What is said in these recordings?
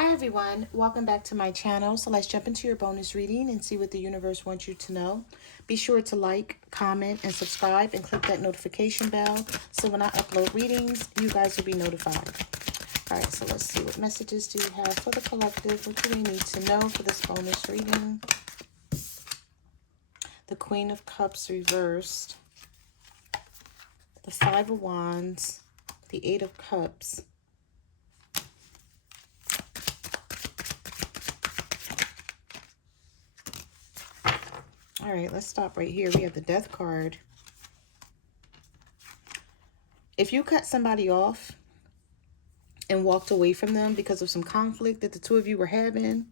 Hi everyone, welcome back to my channel. So let's jump into your bonus reading and see what the universe wants you to know. Be sure to like, comment, and subscribe and click that notification bell so when I upload readings, you guys will be notified. All right, so let's see, what messages do you have for the collective? What do we need to know for this bonus reading? The Queen of Cups reversed, the Five of Wands, the Eight of Cups, all right, let's stop right here. We have the Death card. If you cut somebody off and walked away from them because of some conflict that the two of you were having,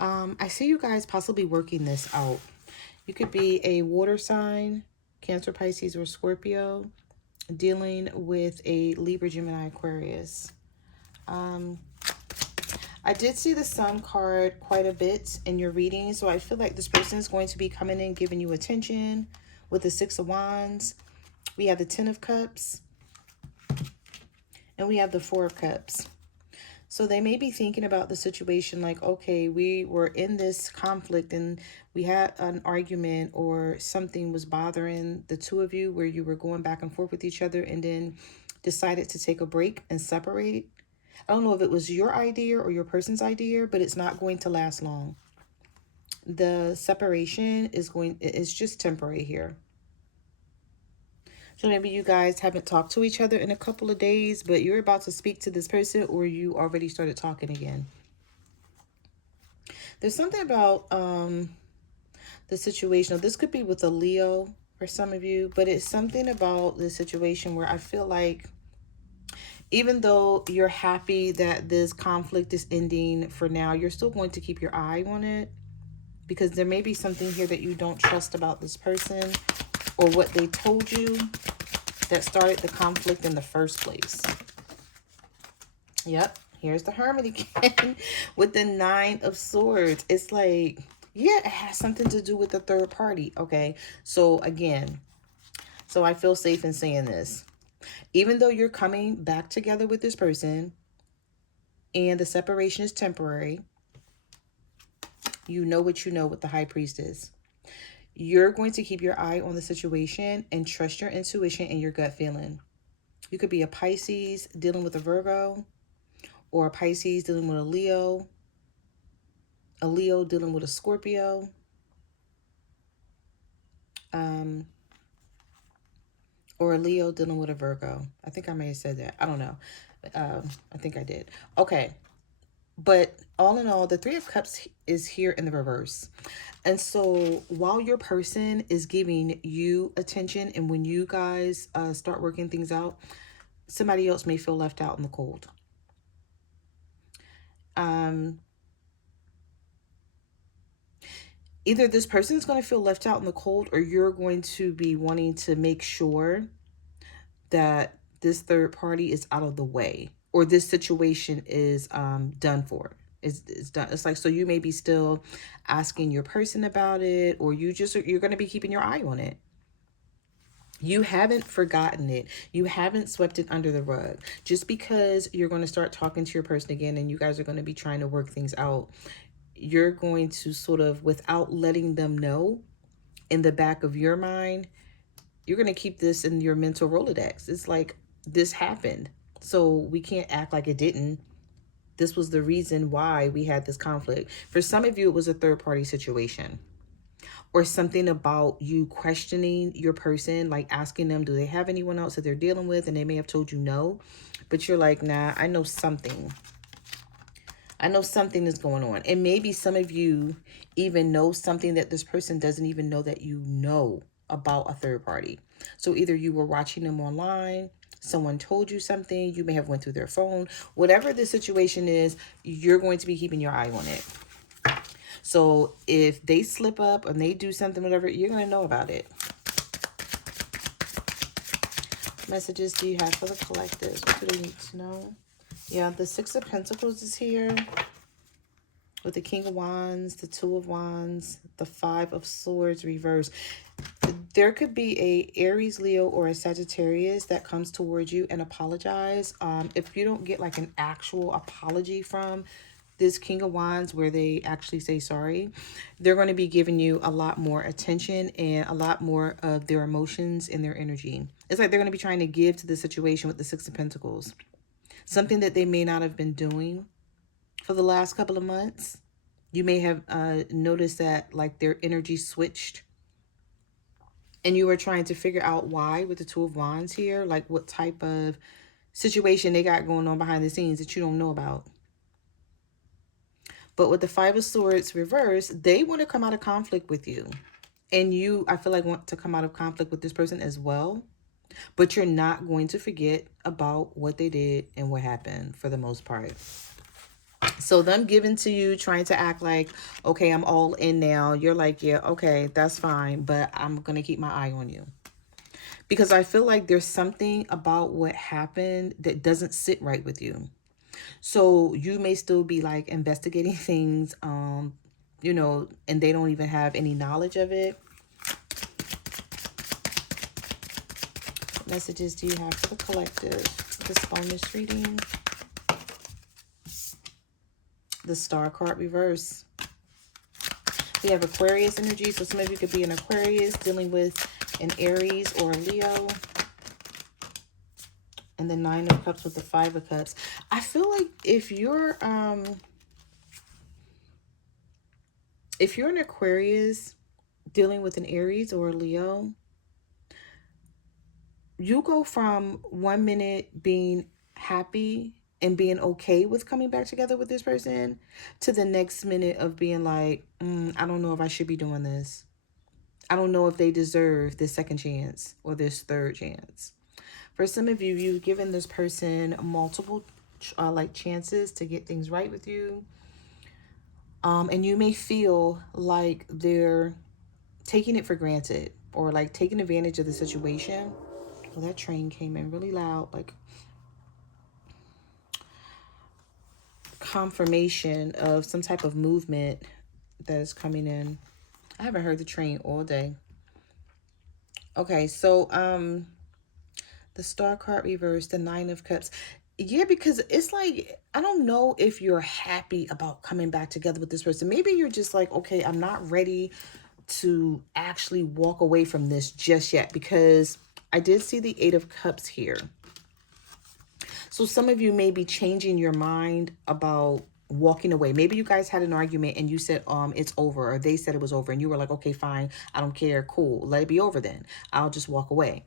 I see you guys possibly working this out. You could be a water sign, Cancer, Pisces, or Scorpio, dealing with a Libra, Gemini, Aquarius. I did see the Sun card quite a bit in your reading, so I feel like this person is going to be coming in, giving you attention with the Six of Wands. We have the Ten of Cups, and we have the Four of Cups. So they may be thinking about the situation like, okay, we were in this conflict and we had an argument or something was bothering the two of you where you were going back and forth with each other and then decided to take a break and separate. I don't know if it was your idea or your person's idea, but it's not going to last long. The separation is just temporary here. So maybe you guys haven't talked to each other in a couple of days, but you're about to speak to this person or you already started talking again. There's something about the situation. This could be with a Leo for some of you, but it's something about the situation where I feel like even though you're happy that this conflict is ending for now, you're still going to keep your eye on it because there may be something here that you don't trust about this person or what they told you that started the conflict in the first place. Yep, here's the Hermit again with the Nine of Swords. It's like, yeah, it has something to do with the third party. Okay, so again, so I feel safe in saying this. Even though you're coming back together with this person and the separation is temporary, you know what you know with the High Priestess. You're going to keep your eye on the situation and trust your intuition and your gut feeling. You could be a Pisces dealing with a Virgo, or a Pisces dealing with a Leo dealing with a Scorpio, or a Leo dealing with a Virgo. I think I may have said that. I don't know. I think I did. Okay. But all in all, the Three of Cups is here in the reverse. And so while your person is giving you attention and when you guys start working things out, somebody else may feel left out in the cold. Either this person is going to feel left out in the cold or you're going to be wanting to make sure that this third party is out of the way or this situation is done for. It's done. It's like, so you may be still asking your person about it, or you're going to be keeping your eye on it. You haven't forgotten it. You haven't swept it under the rug. Just because you're going to start talking to your person again and you guys are going to be trying to work things out, you're going to sort of, without letting them know, in the back of your mind, you're going to keep this in your mental Rolodex. It's like, this happened, so we can't act like it didn't. This was the reason why we had this conflict. For some of you, it was a third party situation or something about you questioning your person, like asking them, do they have anyone else that they're dealing with? And they may have told you no, but you're like, nah, I know something. I know something is going on. And maybe some of you even know something that this person doesn't even know that you know about a third party. So either you were watching them online, someone told you something, you may have went through their phone. Whatever the situation is, you're going to be keeping your eye on it. So if they slip up and they do something, whatever, you're going to know about it. What messages do you have for the collectives? What do they need to know? Yeah, the Six of Pentacles is here with the King of Wands, the Two of Wands, the Five of Swords reverse. There could be a Aries, Leo, or a Sagittarius that comes towards you and apologize. If you don't get like an actual apology from this King of Wands where they actually say sorry, they're going to be giving you a lot more attention and a lot more of their emotions and their energy. It's like they're going to be trying to give to the situation with the Six of Pentacles. Something that they may not have been doing for the last couple of months. You may have noticed that like their energy switched. And you were trying to figure out why with the Two of Wands here. Like what type of situation they got going on behind the scenes that you don't know about. But with the Five of Swords reversed, they want to come out of conflict with you. And you, I feel like, want to come out of conflict with this person as well. But you're not going to forget about what they did and what happened for the most part. So them giving to you, trying to act like, okay, I'm all in now. You're like, yeah, okay, that's fine. But I'm going to keep my eye on you. Because I feel like there's something about what happened that doesn't sit right with you. So you may still be like investigating things, you know, and they don't even have any knowledge of it. What messages do you have for the collective? This bonus reading. The Star card reverse. We have Aquarius energy. So some of you could be an Aquarius dealing with an Aries or a Leo. And the Nine of Cups with the Five of Cups. I feel like if you're an Aquarius dealing with an Aries or a Leo, you go from 1 minute being happy and being okay with coming back together with this person to the next minute of being like, I don't know if I should be doing this. I don't know if they deserve this second chance or this third chance. For some of you, you've given this person multiple like chances to get things right with you. And you may feel like they're taking it for granted or like taking advantage of the situation. Well, that train came in really loud, like confirmation of some type of movement that is coming in. I haven't heard the train all day. Okay, so the Star card reversed, the Nine of Cups. Yeah, because it's like, I don't know if you're happy about coming back together with this person. Maybe you're just like, okay, I'm not ready to actually walk away from this just yet, because I did see the Eight of Cups here. So some of you may be changing your mind about walking away. Maybe you guys had an argument and you said, it's over, or they said it was over, and you were like, okay, fine, I don't care, cool, let it be over then. I'll just walk away.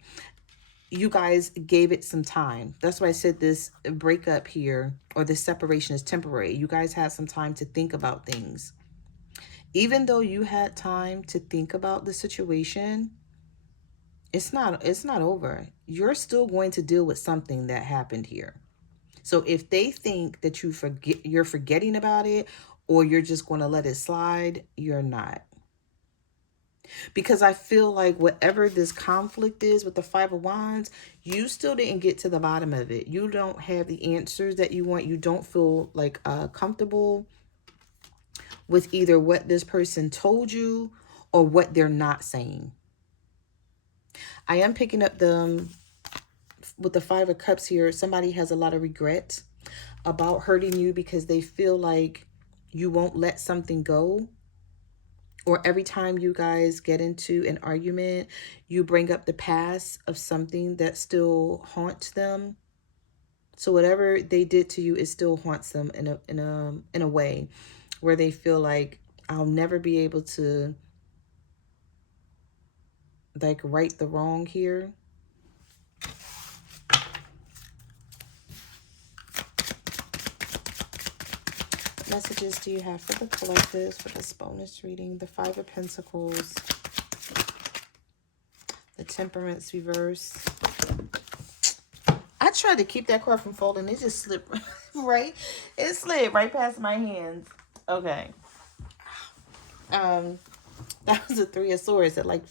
You guys gave it some time. That's why I said this breakup here, or this separation, is temporary. You guys had some time to think about things. Even though you had time to think about the situation, it's not over. You're still going to deal with something that happened here. So if they think that you're forgetting about it, or you're just going to let it slide, you're not. Because I feel like whatever this conflict is with the Five of Wands, you still didn't get to the bottom of it. You don't have the answers that you want. You don't feel like comfortable with either what this person told you or what they're not saying. I am picking up with the Five of Cups here. Somebody has a lot of regret about hurting you because they feel like you won't let something go. Or every time you guys get into an argument, you bring up the past of something that still haunts them. So whatever they did to you, it still haunts them in a way where they feel like, I'll never be able to like right the wrong here. What messages do you have for the collective for this bonus reading? The Five of Pentacles, the Temperance reverse. I tried to keep that card from folding. It just slipped right. It slid right past my hands. Okay. That was a Three of Swords that like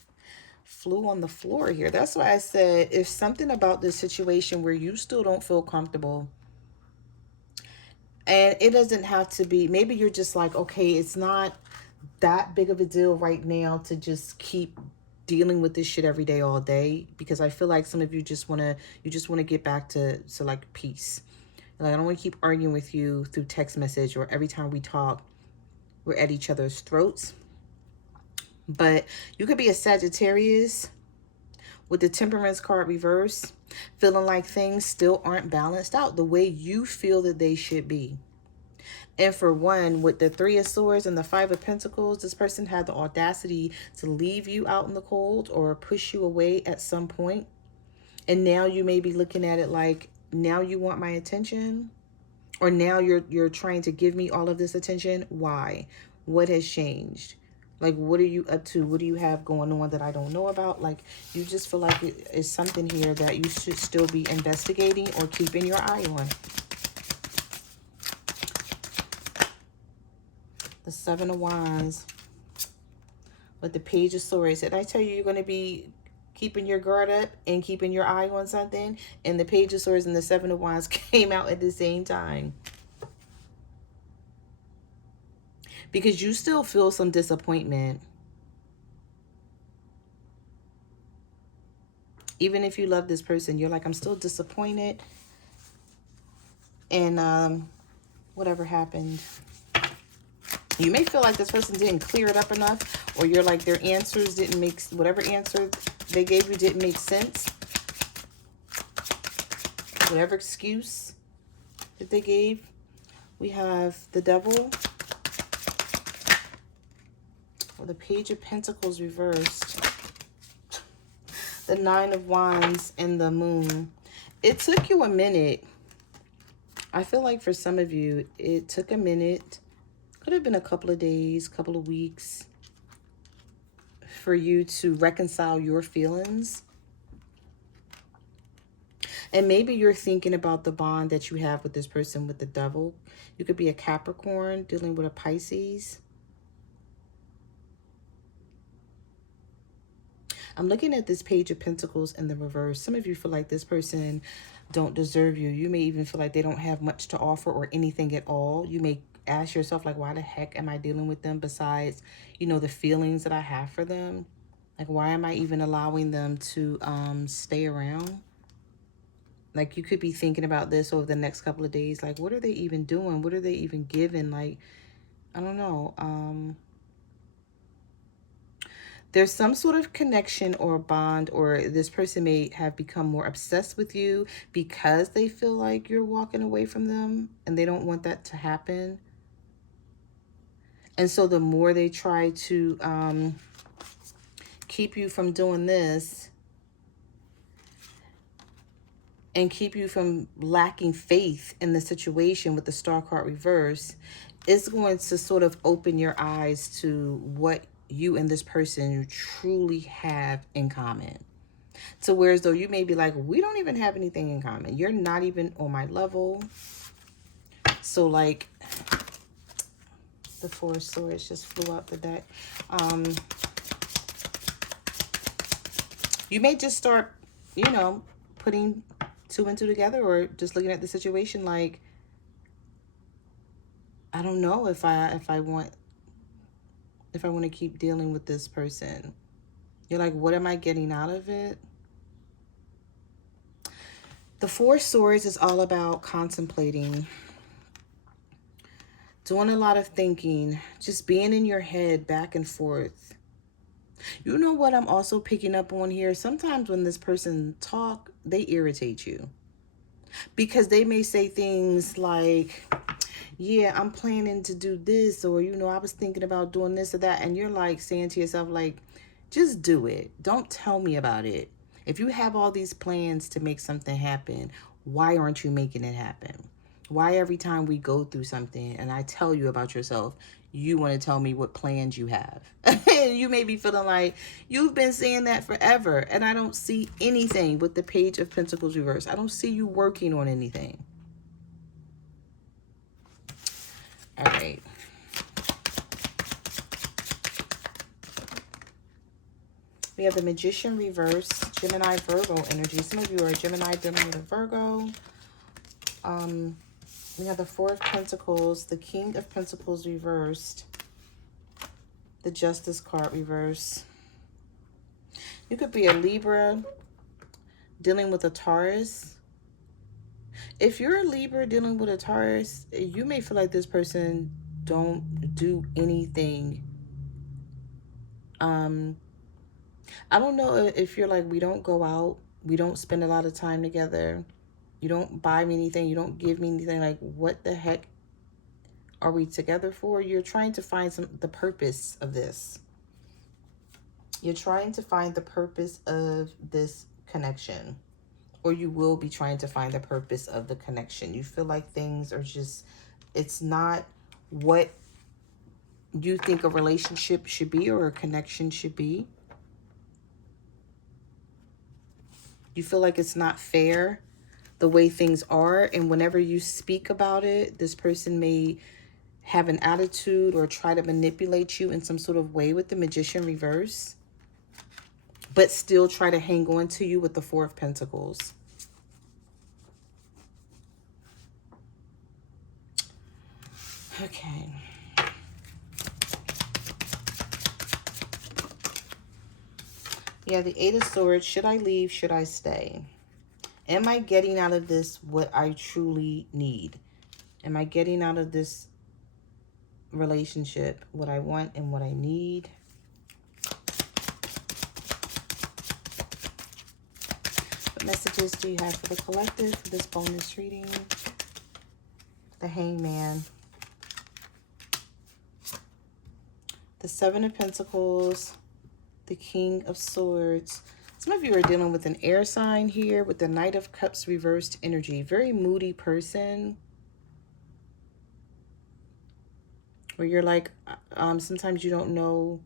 flew on the floor here. That's why I said, if something about this situation where you still don't feel comfortable, and it doesn't have to be, maybe you're just like, okay, it's not that big of a deal right now to just keep dealing with this shit every day, all day, because I feel like some of you just want to get back to like peace. Like, I don't want to keep arguing with you through text message, or every time we talk, we're at each other's throats. But you could be a Sagittarius with the Temperance card reverse, feeling like things still aren't balanced out the way you feel that they should be. And for one, with the Three of Swords and the Five of Pentacles, this person had the audacity to leave you out in the cold or push you away at some point. And now you may be looking at it like, now you want my attention? Or now you're trying to give me all of this attention? Why? What has changed? Like, what are you up to? What do you have going on that I don't know about? Like, you just feel like it is something here that you should still be investigating or keeping your eye on. The Seven of Wands with the Page of Swords. Did I tell you you're going to be keeping your guard up and keeping your eye on something? And the Page of Swords and the Seven of Wands came out at the same time. Because you still feel some disappointment. Even if you love this person, you're like, I'm still disappointed. And whatever happened. You may feel like this person didn't clear it up enough. Or you're like, their answers didn't make, whatever answer they gave you didn't make sense. Whatever excuse that they gave. We have the Devil. Or the Page of Pentacles reversed. The Nine of Wands and the Moon. It took you a minute. I feel like for some of you, it took a minute. Could have been a couple of days, couple of weeks for you to reconcile your feelings. And maybe you're thinking about the bond that you have with this person with the Devil. You could be a Capricorn dealing with a Pisces. I'm looking at this Page of Pentacles in the reverse. Some of you feel like this person don't deserve you. You may even feel like they don't have much to offer or anything at all. You may ask yourself, like, why the heck am I dealing with them besides, you know, the feelings that I have for them? Like, why am I even allowing them to stay around? Like, you could be thinking about this over the next couple of days. Like, what are they even doing? What are they even giving? Like, I don't know. There's some sort of connection or bond, or this person may have become more obsessed with you because they feel like you're walking away from them and they don't want that to happen. And so the more they try to keep you from doing this and keep you from lacking faith in the situation with the Star card reverse, it's going to sort of open your eyes to what you and this person truly have in common. So whereas though you may be like, we don't even have anything in common. You're not even on my level. So like the Four of Swords just flew out the deck. You may just start, you know, putting two and two together, or just looking at the situation like, I don't know if I want to keep dealing with this person. You're like, what am I getting out of it? The Four of Swords is all about contemplating, doing a lot of thinking, just being in your head back and forth. You know what I'm also picking up on here? Sometimes when this person talk, they irritate you. Because they may say things like, yeah, I'm planning to do this, or, you know, I was thinking about doing this or that. And you're like saying to yourself, like, just do it. Don't tell me about it. If you have all these plans to make something happen, why aren't you making it happen? Why every time we go through something and I tell you about yourself, you want to tell me what plans you have? You may be feeling like you've been saying that forever, and I don't see anything with the Page of Pentacles reverse. I don't see you working on anything. All right. We have the Magician reverse, Gemini, Virgo energy. Some of you are Gemini dealing with a Virgo. We have the Four of Pentacles, the King of Pentacles reversed, the Justice card reverse. You could be a Libra dealing with a Taurus. If you're a Libra dealing with a Taurus, you may feel like this person don't do anything. I don't know if you're like, we don't go out, we don't spend a lot of time together, you don't buy me anything, you don't give me anything. Like, what the heck are we together for? You're trying to find the purpose of this. You're trying to find the purpose of this connection, or you will be trying to find the purpose of the connection. You feel like things are just, it's not what you think a relationship should be or a connection should be. You feel like it's not fair the way things are, and whenever you speak about it, this person may have an attitude or try to manipulate you in some sort of way with the Magician reverse, but still try to hang on to you with the Four of Pentacles. Okay. Yeah, the Eight of Swords. Should I leave? Should I stay? Am I getting out of this what I truly need? Am I getting out of this relationship what I want and what I need? What messages do you have for the collective for this bonus reading? The Hangman. The Seven of Pentacles. The King of Swords. Some of you are dealing with an air sign here with the Knight of Cups reversed energy. Very moody person. Where you're like, sometimes you don't know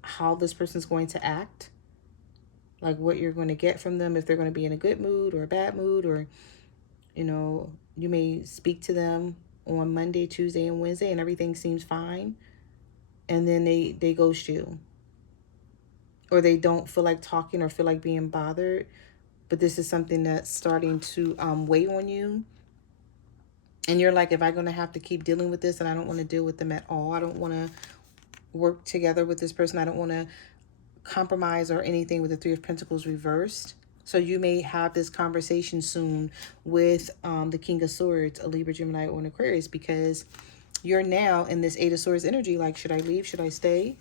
how this person's going to act. Like what you're going to get from them, if they're going to be in a good mood or a bad mood, or, you know, you may speak to them on Monday, Tuesday, and Wednesday, and everything seems fine. And then they ghost you. Or they don't feel like talking or feel like being bothered. But this is something that's starting to weigh on you. And you're like, if I'm going to have to keep dealing with this, and I don't want to deal with them at all. I don't want to work together with this person. I don't want to compromise or anything with the Three of Pentacles reversed. So you may have this conversation soon with the King of Swords, a Libra, Gemini, or an Aquarius, because you're now in this Eight of Swords energy. Like, should I leave? Should I stay?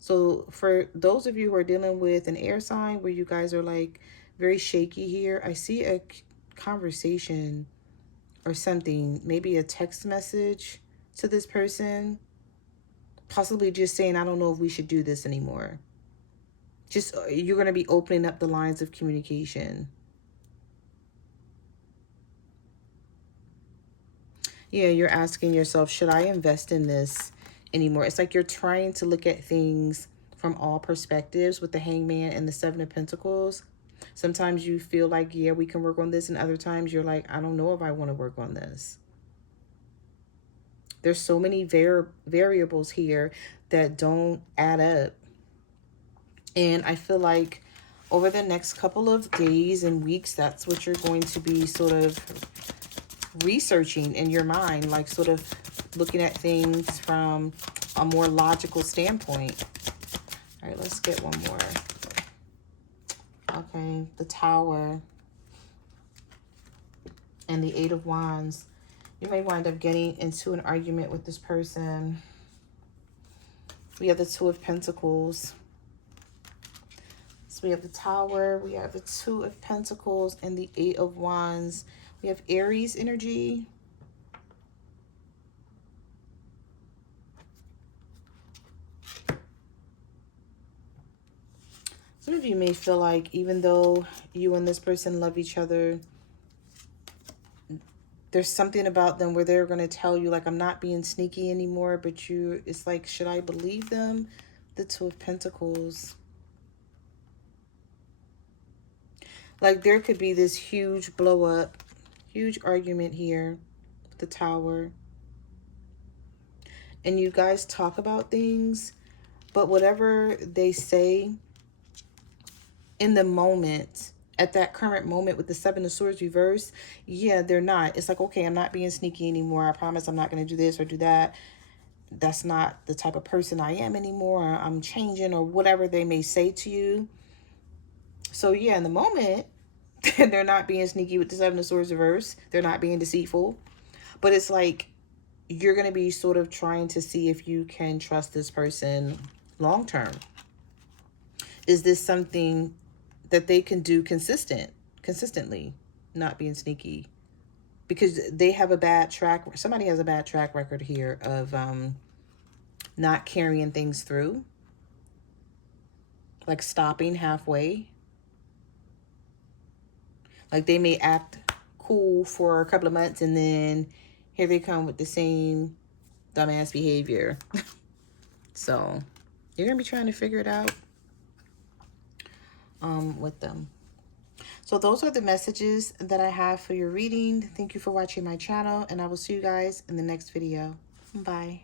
So for those of you who are dealing with an air sign where you guys are like very shaky here, I see a conversation or something, maybe a text message to this person, possibly just saying, I don't know if we should do this anymore. Just, you're going to be opening up the lines of communication. Yeah, you're asking yourself, should I invest in this anymore? It's like you're trying to look at things from all perspectives with the Hangman and the Seven of Pentacles. Sometimes you feel like, yeah, we can work on this. And other times you're like, I don't know if I want to work on this. There's so many variables here that don't add up. And I feel like over the next couple of days and weeks, that's what you're going to be sort of researching in your mind, like sort of looking at things from a more logical standpoint. All right, let's get one more. Okay, the Tower and the Eight of Wands. You may wind up getting into an argument with this person. We have the Two of Pentacles. So we have the Tower, we have the Two of Pentacles, and the Eight of Wands. We have Aries energy. Some of you may feel like even though you and this person love each other, there's something about them where they're going to tell you, like, I'm not being sneaky anymore, but it's like, should I believe them? The Two of Pentacles. Like, there could be this huge blow up, huge argument here, the Tower. And you guys talk about things, but whatever they say in the moment, at that current moment with the Seven of Swords reverse, yeah, they're not. It's like, okay, I'm not being sneaky anymore. I promise I'm not going to do this or do that. That's not the type of person I am anymore. Or I'm changing, or whatever they may say to you. So yeah, in the moment, And they're not being sneaky with the Seven of Swords reverse. They're not being deceitful. But it's like you're going to be sort of trying to see if you can trust this person long term. Is this something that they can do consistently, not being sneaky? Because they have a bad track. Somebody has a bad track record here of not carrying things through. Like stopping halfway. Like they may act cool for a couple of months and then here they come with the same dumbass behavior. So you're going to be trying to figure it out with them. So those are the messages that I have for your reading. Thank you for watching my channel, and I will see you guys in the next video. Bye.